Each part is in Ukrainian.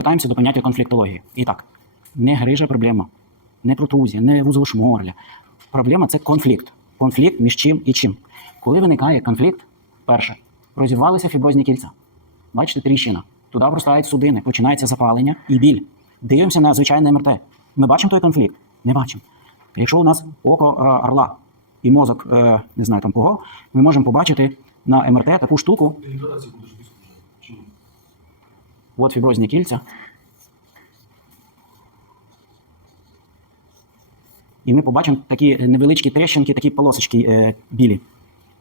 Вертаємося до поняття конфліктології. І так, не грижа проблема, не протрузія, не вузлошморля. Проблема це конфлікт. Конфлікт між чим і чим. Коли виникає конфлікт, перше, розірвалися фіброзні кільця. Бачите, тріщина. Туди вростають судини, починається запалення і біль. Дивимося на звичайне МРТ. Ми бачимо той конфлікт? Не бачимо. Якщо у нас око е, орла і мозок, е, не знаю там кого, ми можемо побачити на МРТ таку штуку, Деградація буде ж диску вже. Чи? От фіброзні кільця. І ми побачимо такі невеличкі тріщинки, такі полосочки е, білі.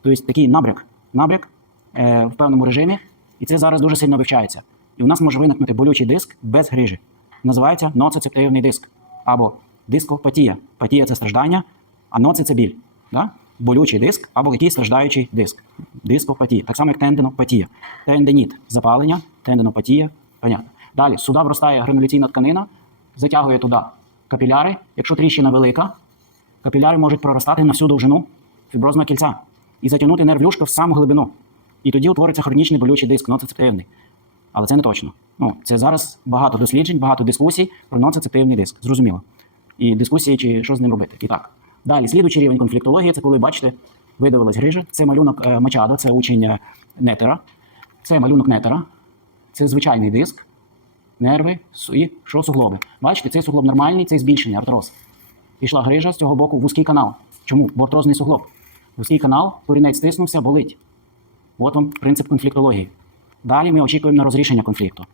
Тобто такий набряк. Набряк е, в певному режимі, і це зараз дуже сильно вивчається. І у нас може виникнути болючий диск без грижі. Називається ноцицептивний диск або дископатія. Патія це страждання, а ноци це біль. Да? Болючий диск або якийсь страждаючий диск. Дископатія. Так само, як тендинопатія. Тендиніт запалення, тендинопатія. Понятно. Далі сюди вростає грануляційна тканина, затягує туди капіляри. Якщо тріщина велика, капіляри можуть проростати на всю довжину фіброзного кільця і затягнути нервлюшку в саму глибину. І тоді утвориться хронічний болючий диск, ноцицептивний. Але це не точно. Ну, це зараз багато досліджень, багато дискусій про ноцицептивний диск. Зрозуміло. І дискусії, чи що з ним робити. І так. Далі, слідуючий рівень конфліктології, це коли бачите, видавилась грижа. Це малюнок е, Мачадо, це учень е, Нетера. Це малюнок Нетера. Це звичайний диск, нерви і що суглоби. Бачите, цей суглоб нормальний, цей збільшений артроз. Пішла грижа з цього боку вузький канал. Чому? Бо артрозний суглоб. Вузький канал, корінець стиснувся, болить. От вам принцип конфліктології. Далі ми очікуємо на розрішення конфлікту.